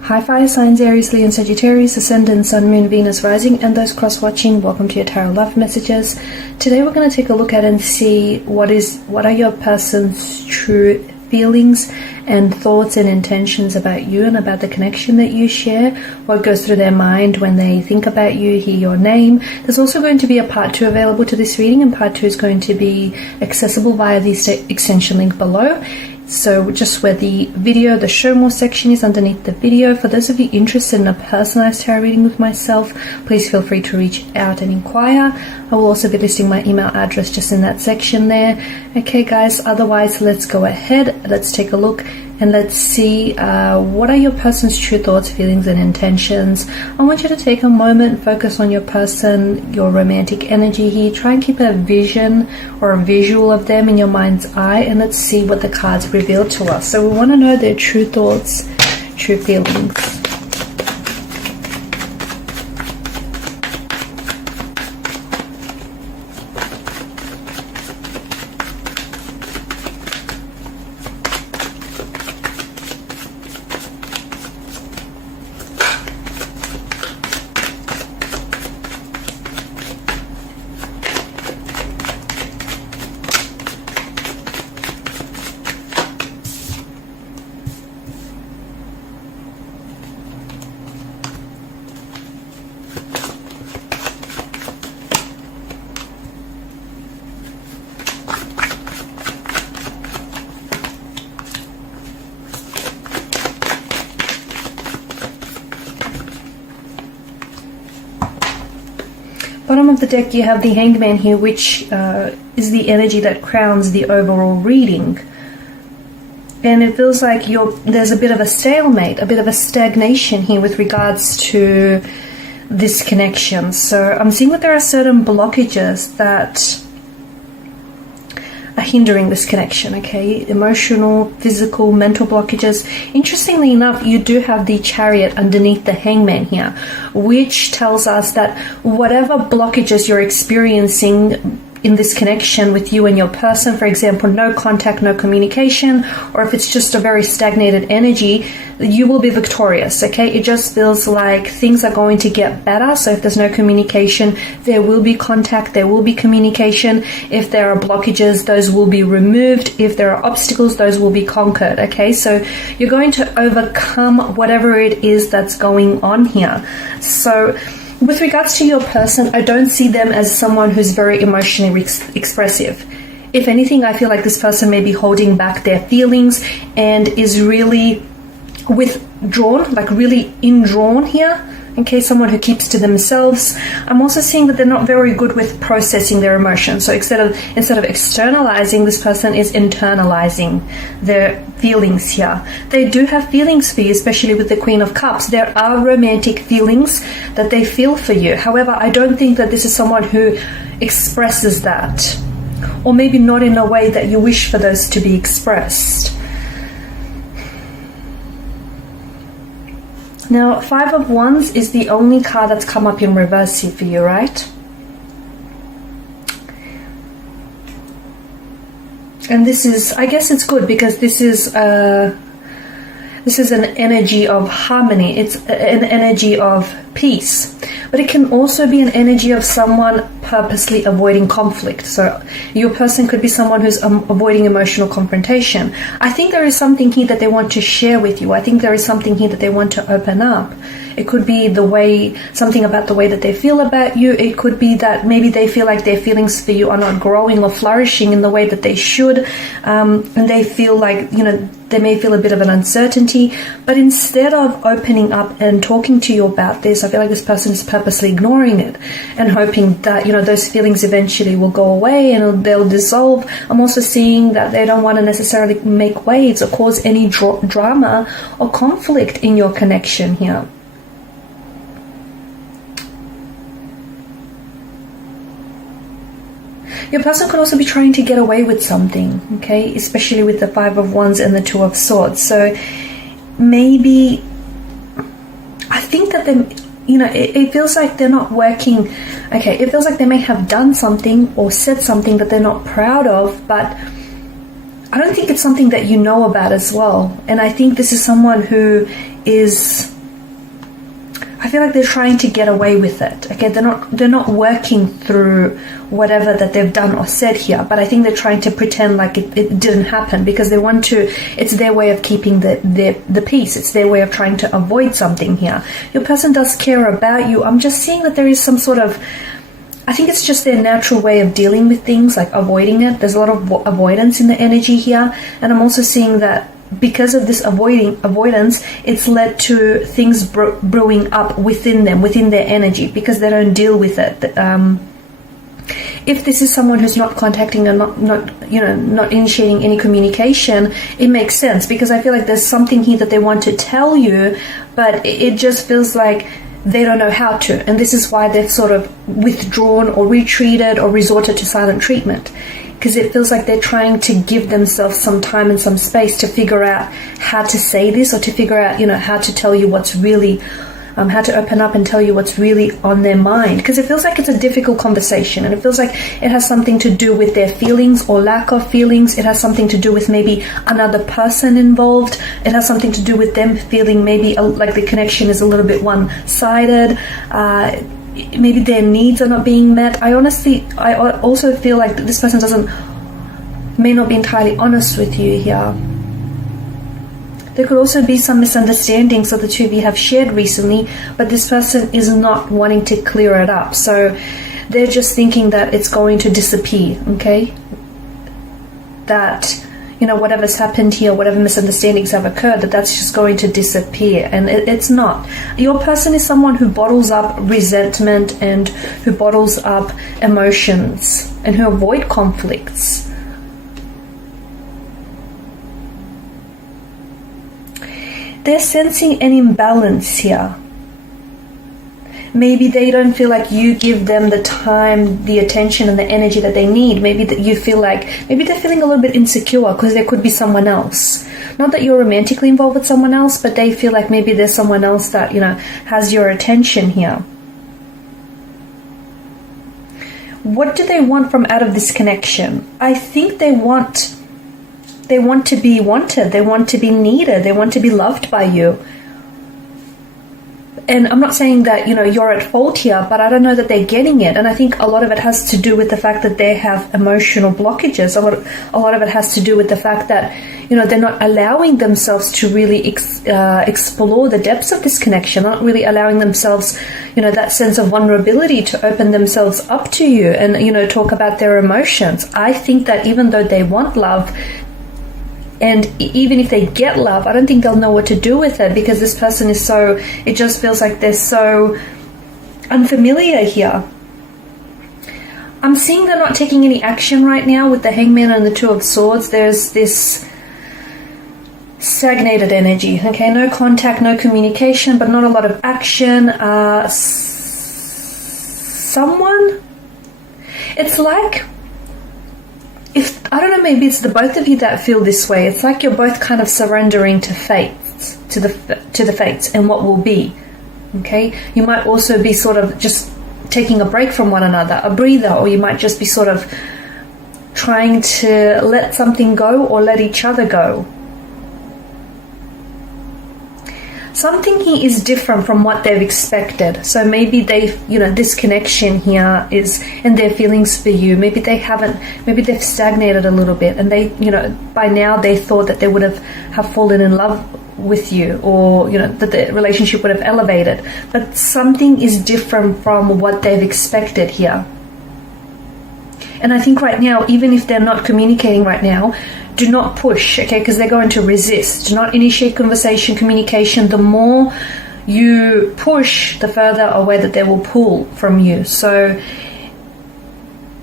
Hi fire signs, Aries, Leo and Sagittarius, Ascendant, Sun, Moon, Venus, Rising, and those cross-watching, welcome to your Tarot Love Messages. Today we're going to take a look at and see what are your person's true feelings and thoughts and intentions about you and about the connection that you share, what goes through their mind when they think about you, hear your name. There's also going to be a part 2 available to this reading, and part 2 is going to be accessible via the extension link below. So just where the video, the show more section is underneath the video. For those of you interested in a personalized tarot reading with myself, please feel free to reach out and inquire. I will also be listing my email address just in that section there. Okay guys, otherwise let's go ahead, let's take a look and let's see what are your person's true thoughts, feelings and intentions. I want you to take a moment, focus on your person, your romantic energy here. Try and keep a vision or a visual of them in your mind's eye, and let's see what the cards reveal to us. So we want to know their true thoughts, true feelings. Bottom of the deck you have the Hangman here, which is the energy that crowns the overall reading. And it feels like there's a bit of a stalemate, a bit of a stagnation here with regards to this connection. So I'm seeing that there are certain blockages that are hindering this connection, okay? Emotional, physical, mental blockages. Interestingly enough, you do have the Chariot underneath the Hangman here, which tells us that whatever blockages you're experiencing in this connection with you and your person, for example, no contact, no communication, or if it's just a very stagnated energy, you will be victorious, okay? It just feels like things are going to get better. So if there's no communication, there will be contact, there will be communication. If there are blockages, those will be removed. If there are obstacles, those will be conquered, okay? So you're going to overcome whatever it is that's going on here. So with regards to your person, I don't see them as someone who's very emotionally expressive. If anything, I feel like this person may be holding back their feelings and is really withdrawn, like really indrawn here. Okay, someone who keeps to themselves. I'm also seeing that they're not very good with processing their emotions. So instead of externalizing, this person is internalizing their feelings here. They do have feelings for you, especially with the Queen of Cups. There are romantic feelings that they feel for you. However, I don't think that this is someone who expresses that, or maybe not in a way that you wish for those to be expressed. Now, Five of Wands is the only card that's come up in reverse here for you, right? And this is, I guess it's good because this is an energy of harmony. It's an energy of peace. But it can also be an energy of someone purposely avoiding conflict. So your person could be someone who's avoiding emotional confrontation. I think there is something here that they want to share with you. I think there is something here that they want to open up. It could be something about the way that they feel about you. It could be that maybe they feel like their feelings for you are not growing or flourishing in the way that they should. And they feel like, they may feel a bit of an uncertainty. But instead of opening up and talking to you about this, I feel like this person is purposely ignoring it and hoping that, those feelings eventually will go away and they'll dissolve. I'm also seeing that they don't want to necessarily make waves or cause any drama or conflict in your connection here. Your person could also be trying to get away with something, okay? Especially with the Five of Wands and the Two of Swords. So maybe, I think that it feels like they're not working. Okay, it feels like they may have done something or said something that they're not proud of, but I don't think it's something that you know about as well. And I think this is someone who is, I feel like they're trying to get away with it. Okay, they're not working through whatever that they've done or said here, but I think they're trying to pretend like it didn't happen, because they want to, it's their way of keeping the peace. It's their way of trying to avoid something here. Your person does care about you. I'm just seeing that there is some sort of, I think it's just their natural way of dealing with things, like avoiding it. There's a lot of avoidance in the energy here. And I'm also seeing that because of this avoidance, it's led to things brewing up within them, within their energy, because they don't deal with it. If this is someone who's not contacting and not initiating any communication, it makes sense, because I feel like there's something here that they want to tell you, but it just feels like they don't know how to, and this is why they've sort of withdrawn or retreated or resorted to silent treatment, because it feels like they're trying to give themselves some time and some space to figure out how to say this, or to figure out, how to tell you what's really, how to open up and tell you what's really on their mind, because it feels like it's a difficult conversation, and it feels like it has something to do with their feelings or lack of feelings. It has something to do with maybe another person involved. It has something to do with them feeling maybe like the connection is a little bit one-sided. Maybe their needs are not being met. I also feel like this person may not be entirely honest with you here. There could also be some misunderstandings that the two of you have shared recently, but this person is not wanting to clear it up. So they're just thinking that it's going to disappear, okay? That, whatever's happened here, whatever misunderstandings have occurred, that's just going to disappear. And it's not. Your person is someone who bottles up resentment and who bottles up emotions and who avoid conflicts. They're sensing an imbalance here. Maybe they don't feel like you give them the time, the attention, and the energy that they need. Maybe that you feel like, maybe they're feeling a little bit insecure because there could be someone else. Not that you're romantically involved with someone else, but they feel like maybe there's someone else that, has your attention here. What do they want from out of this connection? I think they want to be wanted. They want to be needed. They want to be loved by you. And I'm not saying that, you're at fault here, but I don't know that they're getting it. And I think a lot of it has to do with the fact that they have emotional blockages. A lot of it has to do with the fact that, they're not allowing themselves to really explore the depths of this connection, not really allowing themselves, that sense of vulnerability to open themselves up to you and, talk about their emotions. I think that even though they want love, and even if they get love, I don't think they'll know what to do with it, because this person is it just feels like they're so unfamiliar here. I'm seeing they're not taking any action right now with the Hangman and the Two of Swords. There's this stagnated energy, okay? No contact, no communication, but not a lot of action. It's like, I don't know, maybe it's the both of you that feel this way. It's like you're both kind of surrendering to fate, to the fates and what will be. Okay? You might also be sort of just taking a break from one another, a breather, or you might just be sort of trying to let something go or let each other go. Something here is different from what they've expected. So maybe this connection here is, and their feelings for you, maybe they've stagnated a little bit, and they, by now they thought that they would have fallen in love with you, or, that the relationship would have elevated. But something is different from what they've expected here. And I think right now, even if they're not communicating right now, do not push, okay, because they're going to resist. Do not initiate conversation, communication. The more you push, the further away that they will pull from you. So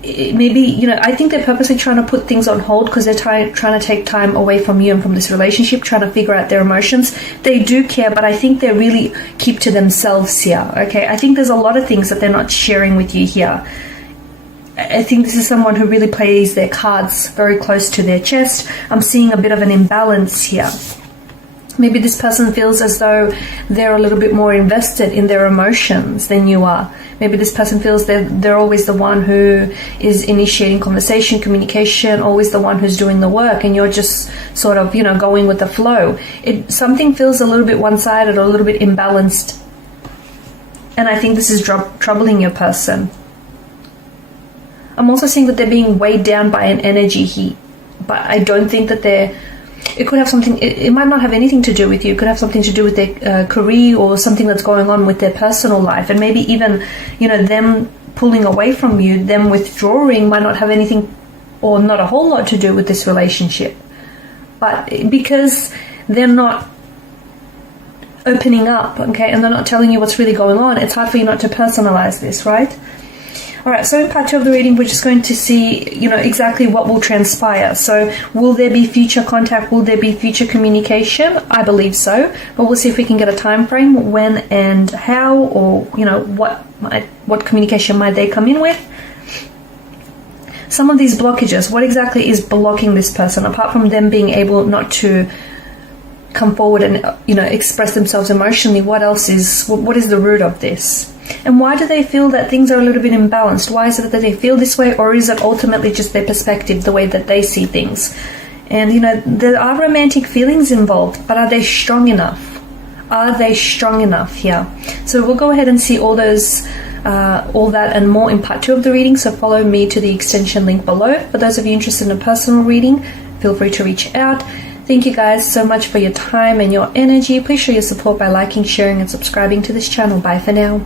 maybe, I think they're purposely trying to put things on hold because they're trying to take time away from you and from this relationship, trying to figure out their emotions. They do care, but I think they really keep to themselves here, okay? I think there's a lot of things that they're not sharing with you here. I think this is someone who really plays their cards very close to their chest. I'm seeing a bit of an imbalance here. Maybe this person feels as though they're a little bit more invested in their emotions than you are. Maybe this person feels that they're always the one who is initiating conversation, communication, always the one who's doing the work, and you're just sort of, going with the flow. Something feels a little bit one-sided or a little bit imbalanced. And I think this is troubling your person. I'm also seeing that they're being weighed down by an energy here. But I don't think that it could have something, it might not have anything to do with you. It could have something to do with their career or something that's going on with their personal life. And maybe even, them pulling away from you, them withdrawing might not have anything or not a whole lot to do with this relationship. But because they're not opening up, okay, and they're not telling you what's really going on, it's hard for you not to personalize this, right? Alright, so in part 2 of the reading, we're just going to see, exactly what will transpire. So, will there be future contact? Will there be future communication? I believe so. But we'll see if we can get a time frame, when and how, or, what communication might they come in with. Some of these blockages, what exactly is blocking this person, apart from them being able not to come forward and, express themselves emotionally? What else what is the root of this? And why do they feel that things are a little bit imbalanced? Why is it that they feel this way, or is it ultimately just their perspective, the way that they see things? And, there are romantic feelings involved, but are they strong enough? Are they strong enough here? So we'll go ahead and see all that and more in part 2 of the reading, so follow me to the extension link below. For those of you interested in a personal reading, feel free to reach out. Thank you guys so much for your time and your energy. Please show your support by liking, sharing, and subscribing to this channel. Bye for now.